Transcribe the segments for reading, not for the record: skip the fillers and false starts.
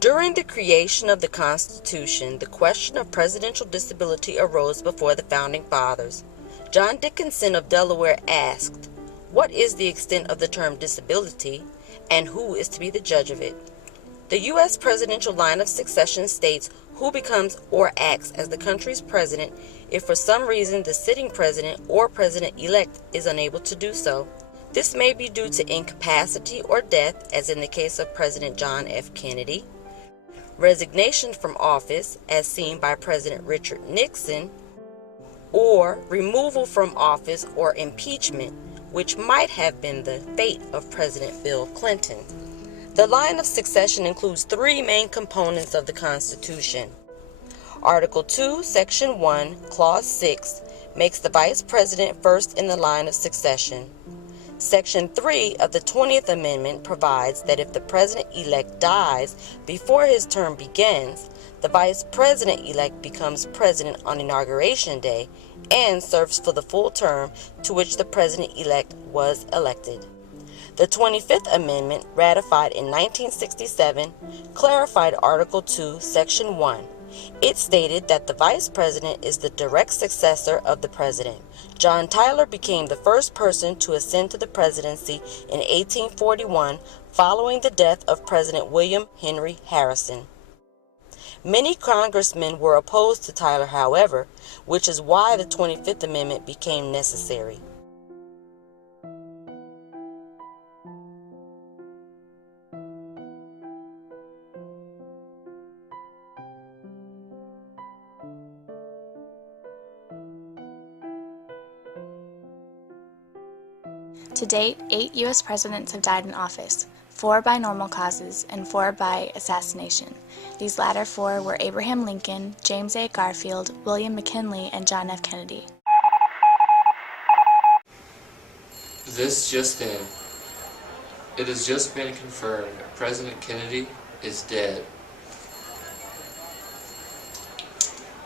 During the creation of the Constitution, the question of presidential disability arose before the Founding Fathers. John Dickinson of Delaware asked, "What is the extent of the term disability, and who is to be the judge of it?" The U.S. presidential line of succession states who becomes or acts as the country's president if for some reason the sitting president or president-elect is unable to do so. This may be due to incapacity or death, as in the case of President John F. Kennedy, resignation from office, as seen by President Richard Nixon, or removal from office or impeachment, which might have been the fate of President Bill Clinton. The line of succession includes three main components of the Constitution. Article 2, Section 1, Clause 6 makes the Vice President first in the line of succession. Section 3 of the 20th Amendment provides that if the President-elect dies before his term begins, the Vice President-elect becomes President on Inauguration Day and serves for the full term to which the President-elect was elected. The 25th Amendment, ratified in 1967, clarified Article 2, Section 1. It stated that the Vice President is the direct successor of the President. John Tyler became the first person to ascend to the presidency in 1841 following the death of President William Henry Harrison. Many congressmen were opposed to Tyler, however, which is why the 25th Amendment became necessary. To date, 8 U.S. presidents have died in office, 4 by normal causes and 4 by assassination. These latter 4 were Abraham Lincoln, James A. Garfield, William McKinley, and John F. Kennedy. This just in. It has just been confirmed President Kennedy is dead.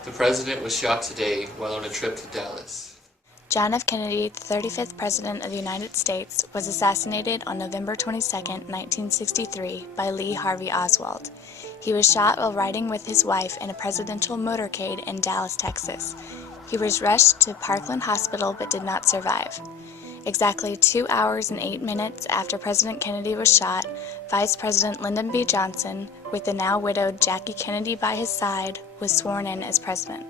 The president was shot today while on a trip to Dallas. John F. Kennedy, the 35th President of the United States, was assassinated on November 22, 1963, by Lee Harvey Oswald. He was shot while riding with his wife in a presidential motorcade in Dallas, Texas. He was rushed to Parkland Hospital but did not survive. Exactly 2 hours and 8 minutes after President Kennedy was shot, Vice President Lyndon B. Johnson, with the now widowed Jackie Kennedy by his side, was sworn in as president.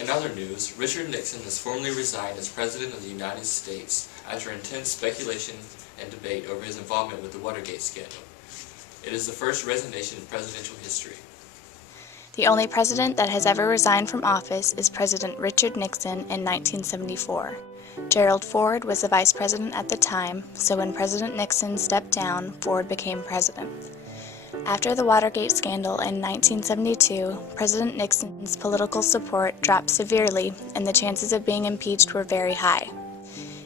In other news, Richard Nixon has formally resigned as President of the United States after intense speculation and debate over his involvement with the Watergate scandal. It is the first resignation in presidential history. The only president that has ever resigned from office is President Richard Nixon in 1974. Gerald Ford was the vice president at the time, so when President Nixon stepped down, Ford became president. After the Watergate scandal in 1972, President Nixon's political support dropped severely and the chances of being impeached were very high.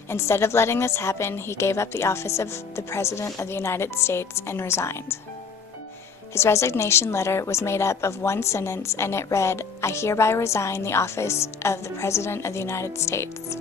Instead of letting this happen, he gave up the office of the President of the United States and resigned. His resignation letter was made up of one sentence and it read, "I hereby resign the office of the President of the United States."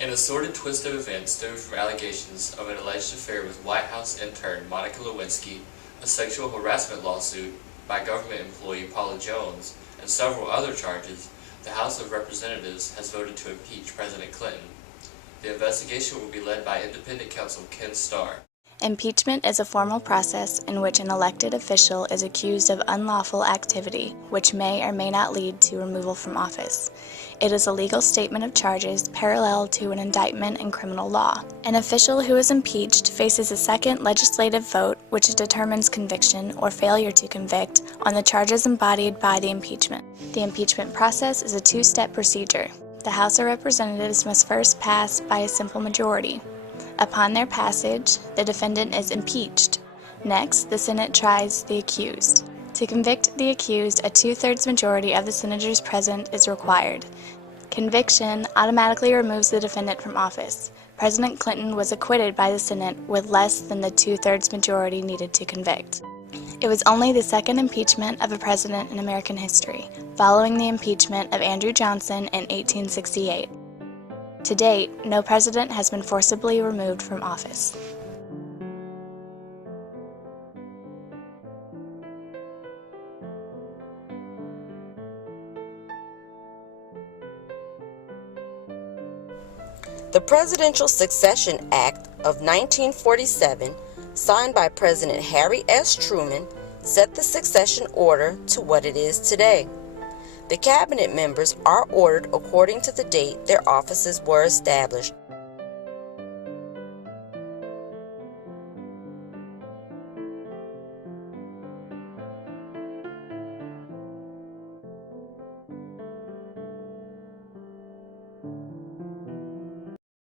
An assorted twist of events stemmed from allegations of an alleged affair with White House intern Monica Lewinsky, a sexual harassment lawsuit by government employee Paula Jones, and several other charges. The House of Representatives has voted to impeach President Clinton. The investigation will be led by independent counsel Ken Starr. Impeachment is a formal process in which an elected official is accused of unlawful activity, which may or may not lead to removal from office. It is a legal statement of charges parallel to an indictment in criminal law. An official who is impeached faces a second legislative vote which determines conviction or failure to convict on the charges embodied by the impeachment. The impeachment process is a two-step procedure. the House of Representatives must first pass by a simple majority. Upon their passage, the defendant is impeached. Next, the Senate tries the accused. To convict the accused, a two-thirds majority of the senators present is required. Conviction automatically removes the defendant from office. President Clinton was acquitted by the Senate with less than the two-thirds majority needed to convict. It was only the second impeachment of a president in American history, following the impeachment of Andrew Johnson in 1868. To date, no president has been forcibly removed from office. The Presidential Succession Act of 1947, signed by President Harry S. Truman, set the succession order to what it is today. The cabinet members are ordered according to the date their offices were established.